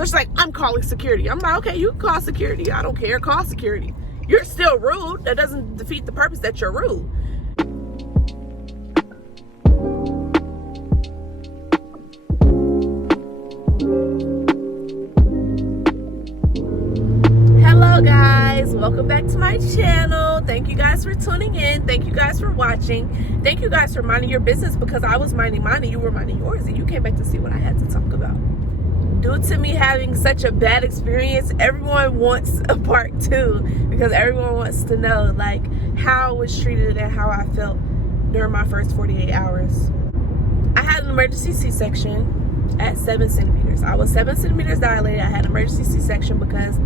So she's like, I'm calling security. I'm like, okay, you can call security. I don't care. Call security. You're still rude. That doesn't defeat the purpose that you're rude. Hello guys, welcome back to my channel. Thank you guys for tuning in. Thank you guys for watching. Thank you guys for minding your business, because I was minding mine and you were minding yours, and you came back to see what I had to talk about. Due to me having such a bad experience, everyone wants a part 2, because everyone wants to know like how I was treated and how I felt during my first 48 hours. I had an emergency C-section at 7 centimeters. I was 7 centimeters dilated. I had an emergency C-section because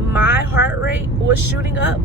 my heart rate was shooting up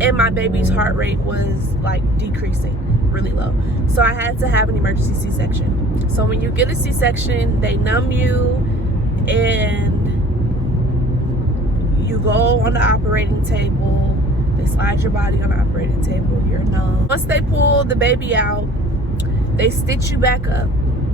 and my baby's heart rate was like decreasing really low. So I had to have an emergency C-section. So when you get a C-section, they numb you and you go on the operating table. They slide your body on the operating table. You're numb. Once they pull the baby out, they stitch you back up.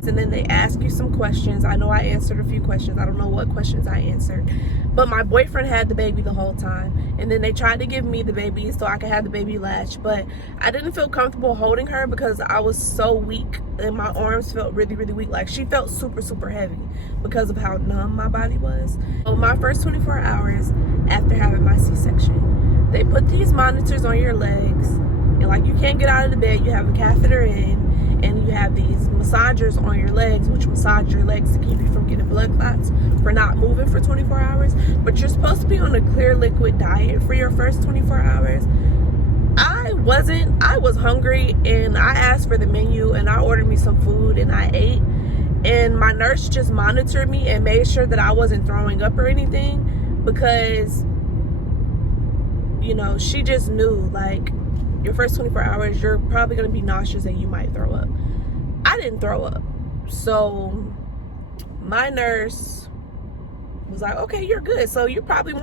And then they ask you some questions. I know I answered a few questions. I don't know what questions I answered, but my boyfriend had the baby the whole time. And then they tried to give me the baby so I could have the baby latch, but I didn't feel comfortable holding her because I was so weak and my arms felt really weak. Like she felt super heavy because of how numb my body was. So my first 24 hours after having my C-section, they put these monitors on your legs, and like you can't get out of the bed. You have a catheter in, and you have these massagers on your legs, which massage your legs to keep you from getting blood clots for not moving for 24 hours. But you're supposed to be on a clear liquid diet for your first 24 hours. I was hungry, and I asked for the menu and I ordered me some food and I ate. And my nurse just monitored me and made sure that I wasn't throwing up or anything, because, you know, she just knew like your first 24 hours, you're probably going to be nauseous and you might throw up. I didn't throw up. So my nurse was like, okay, you're good. So you probably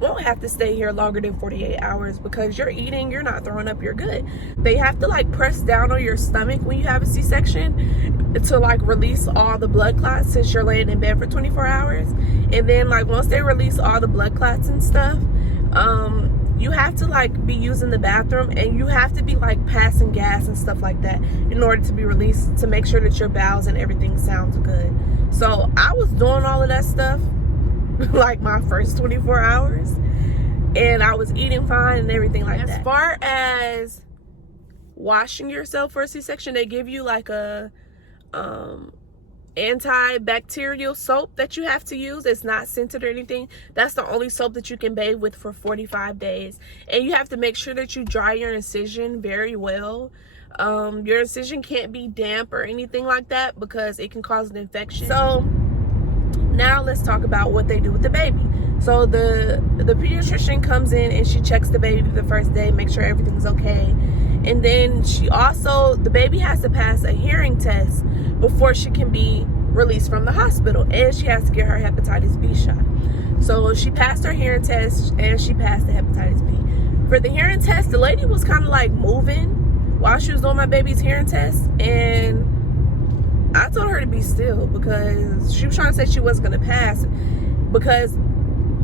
won't have to stay here longer than 48 hours because you're eating, you're not throwing up, you're good. They have to like press down on your stomach when you have a C-section to like release all the blood clots, since you're laying in bed for 24 hours. And then like once they release all the blood clots and stuff, you have to like be using the bathroom, and you have to be like passing gas and stuff like that in order to be released, to make sure that your bowels and everything sounds good. So I was doing all of that stuff like my first 24 hours, and I was eating fine and everything like that. As far as washing yourself for a C-section, they give you like a antibacterial soap that you have to use. It's not scented or anything. That's the only soap that you can bathe with for 45 days. And you have to make sure that you dry your incision very well. Your incision can't be damp or anything like that because it can cause an infection. So now let's talk about what they do with the baby. So the pediatrician comes in and she checks the baby the first day, make sure everything's okay. And then the baby has to pass a hearing test before she can be released from the hospital, and she has to get her hepatitis B shot. So she passed her hearing test and she passed the hepatitis B. For the hearing test, the lady was kind of like moving while she was doing my baby's hearing test, and I told her to be still because she was trying to say she wasn't going to pass, because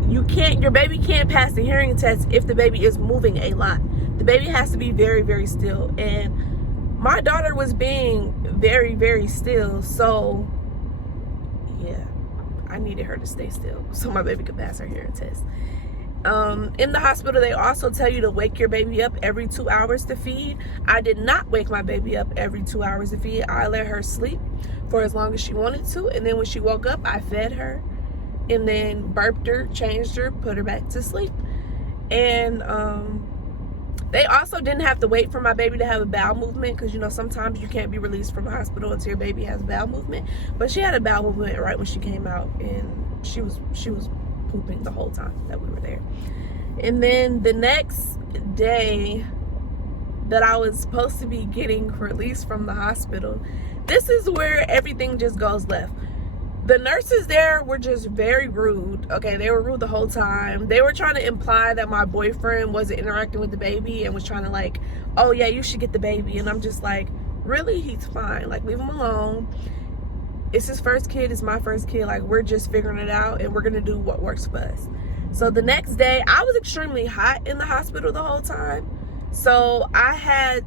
your baby can't pass the hearing test if the baby is moving a lot. The baby has to be very still, and my daughter was being very still. So yeah, I needed her to stay still so my baby could pass her hearing test. In the hospital, they also tell you to wake your baby up every 2 hours to feed. I did not wake my baby up every 2 hours to feed. I let her sleep for as long as she wanted to, and then when she woke up, I fed her and then burped her, changed her, put her back to sleep. And they also didn't have to wait for my baby to have a bowel movement, because you know sometimes you can't be released from the hospital until your baby has a bowel movement. But she had a bowel movement right when she came out, and she was pooping the whole time that we were there. And then the next day that I was supposed to be getting released from the hospital, this is where everything just goes left. The nurses there were just very rude. Okay, they were rude the whole time. They were trying to imply that my boyfriend wasn't interacting with the baby and was trying to like, oh yeah, you should get the baby. And I'm just like, really? He's fine. Like, leave him alone. it's his first kid, it's my first kid. Like, we're just figuring it out, and we're gonna do what works for us. So the next day, I was extremely hot in the hospital the whole time. So I had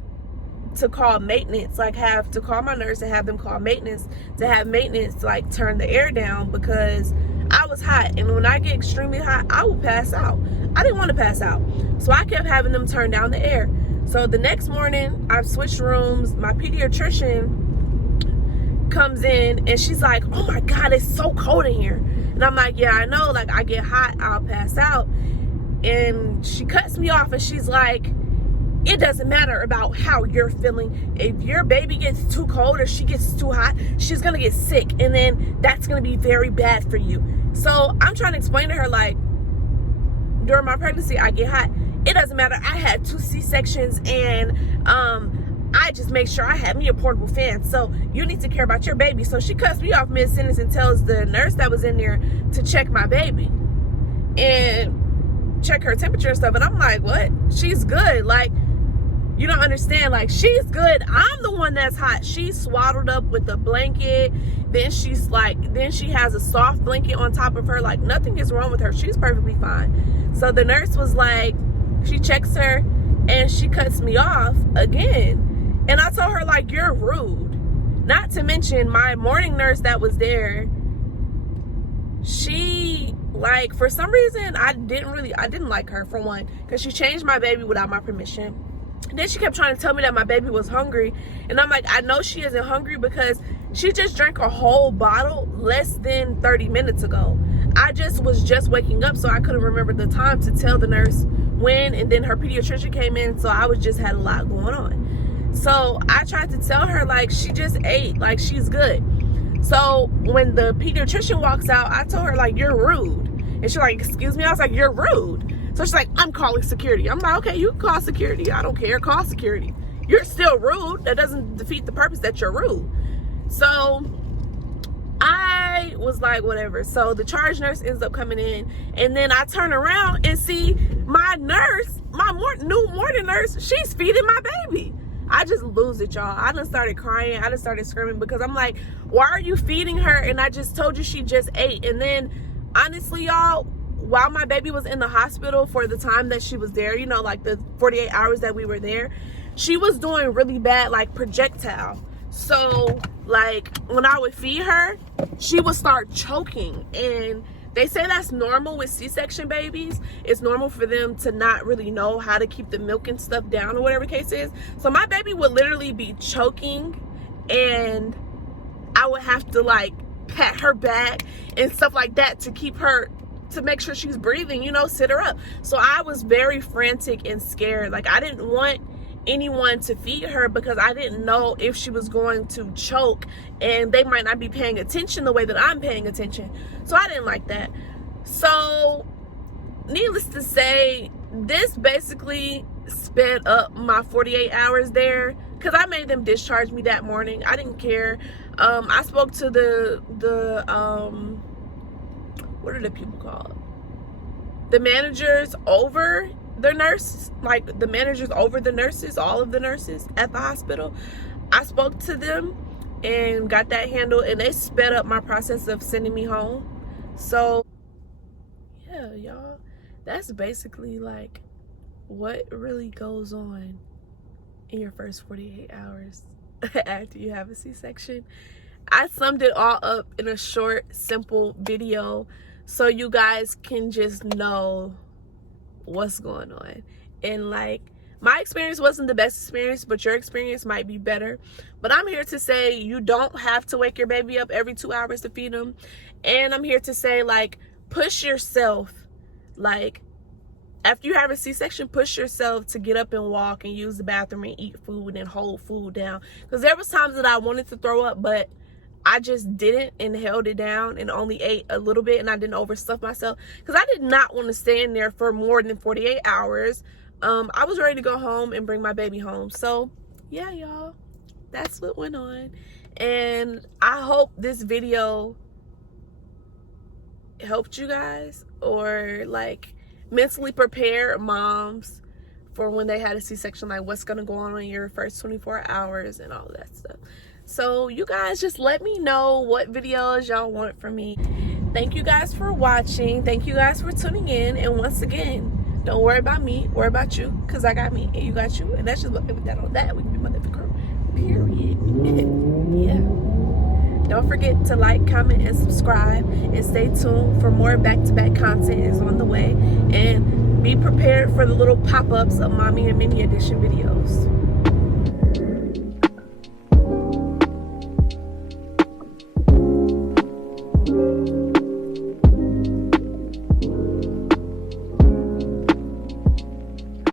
to call maintenance, like have to call my nurse and have them call maintenance to have maintenance like turn the air down, because I was hot, and when I get extremely hot, I will pass out. I didn't want to pass out, so I kept having them turn down the air. So the next morning, I've switched rooms. My pediatrician comes in, and she's like, oh my God, it's so cold in here. And I'm like, yeah, I know, like, I get hot, I'll pass out. And she cuts me off, and she's like, it doesn't matter about how you're feeling. If your baby gets too cold or she gets too hot, she's gonna get sick, and then that's gonna be very bad for you. So I'm trying to explain to her, like, during my pregnancy, I get hot. It doesn't matter. I had 2 C-sections, and I just make sure I had me a portable fan. So you need to care about your baby. So she cuts me off mid-sentence and tells the nurse that was in there to check my baby and check her temperature and stuff. And I'm like, what? She's good. Like, you don't understand. Like, she's good. I'm the one that's hot. She's swaddled up with a blanket. Then she's like, then she has a soft blanket on top of her. Like, nothing is wrong with her. She's perfectly fine. So the nurse was like, she checks her, and she cuts me off again. And I told her, like, you're rude. Not to mention my morning nurse that was there, she, like, for some reason, I didn't like her, for one, because she changed my baby without my permission. And then she kept trying to tell me that my baby was hungry. And I'm like, I know she isn't hungry because she just drank a whole bottle less than 30 minutes ago. I was just waking up, so I couldn't remember the time to tell the nurse when. And then her pediatrician came in, so I had a lot going on. So I tried to tell her, like, she just ate, like, she's good. So when the pediatrician walks out, I told her, like, you're rude. And she's like, excuse me? I was like, you're rude. So she's like, I'm calling security. I'm like, okay, you can call security. I don't care. Call security. You're still rude. That doesn't defeat the purpose that you're rude. So I was like, whatever. So the charge nurse ends up coming in, and then I turn around and see my nurse, my new morning nurse, she's feeding my baby. I just lose it, y'all. I done started crying. I done started screaming, because I'm like, why are you feeding her? And I just told you she just ate. And then, honestly, y'all, while my baby was in the hospital for the time that she was there, you know, like the 48 hours that we were there, she was doing really bad, like, projectile. So, like, when I would feed her, she would start choking. And they say that's normal with C-section babies. It's normal for them to not really know how to keep the milk and stuff down, or whatever the case is. So my baby would literally be choking, and I would have to, like, pat her back and stuff like that to keep her, to make sure she's breathing, you know, sit her up. So I was very frantic and scared. Like, I didn't want anyone to feed her, because I didn't know if she was going to choke, and they might not be paying attention the way that I'm paying attention. So I didn't like that. So needless to say, this basically sped up my 48 hours there, because I made them discharge me that morning. I didn't care. I spoke to the what are the people called? The managers over the nurse, like the managers over the nurses, all of the nurses at the hospital. I spoke to them and got that handled, and they sped up my process of sending me home. So yeah, y'all, that's basically like what really goes on in your first 48 hours after you have a C-section. I summed it all up in a short, simple video, so you guys can just know what's going on. And, like, my experience wasn't the best experience, but your experience might be better. But I'm here to say you don't have to wake your baby up every 2 hours to feed them. And I'm here to say, like, push yourself. Like, after you have a C-section, push yourself to get up and walk and use the bathroom and eat food and hold food down. Because there was times that I wanted to throw up, but I just didn't, and held it down and only ate a little bit, and I didn't overstuff myself, because I did not want to stay in there for more than 48 hours. I was ready to go home and bring my baby home. So yeah, y'all, that's what went on. And I hope this video helped you guys, or like mentally prepare moms for when they had a C-section, like what's going to go on in your first 24 hours and all of that stuff. So you guys just let me know what videos y'all want from me. Thank you guys for watching. Thank you guys for tuning in. And once again, don't worry about me, worry about you, because I got me and you got you. And that's just what with that on that. We can be motherfucker. Period. Yeah. Don't forget to like, comment, and subscribe. And stay tuned for more back-to-back content is on the way. And be prepared for the little pop-ups of Mommy and Mini Edition videos.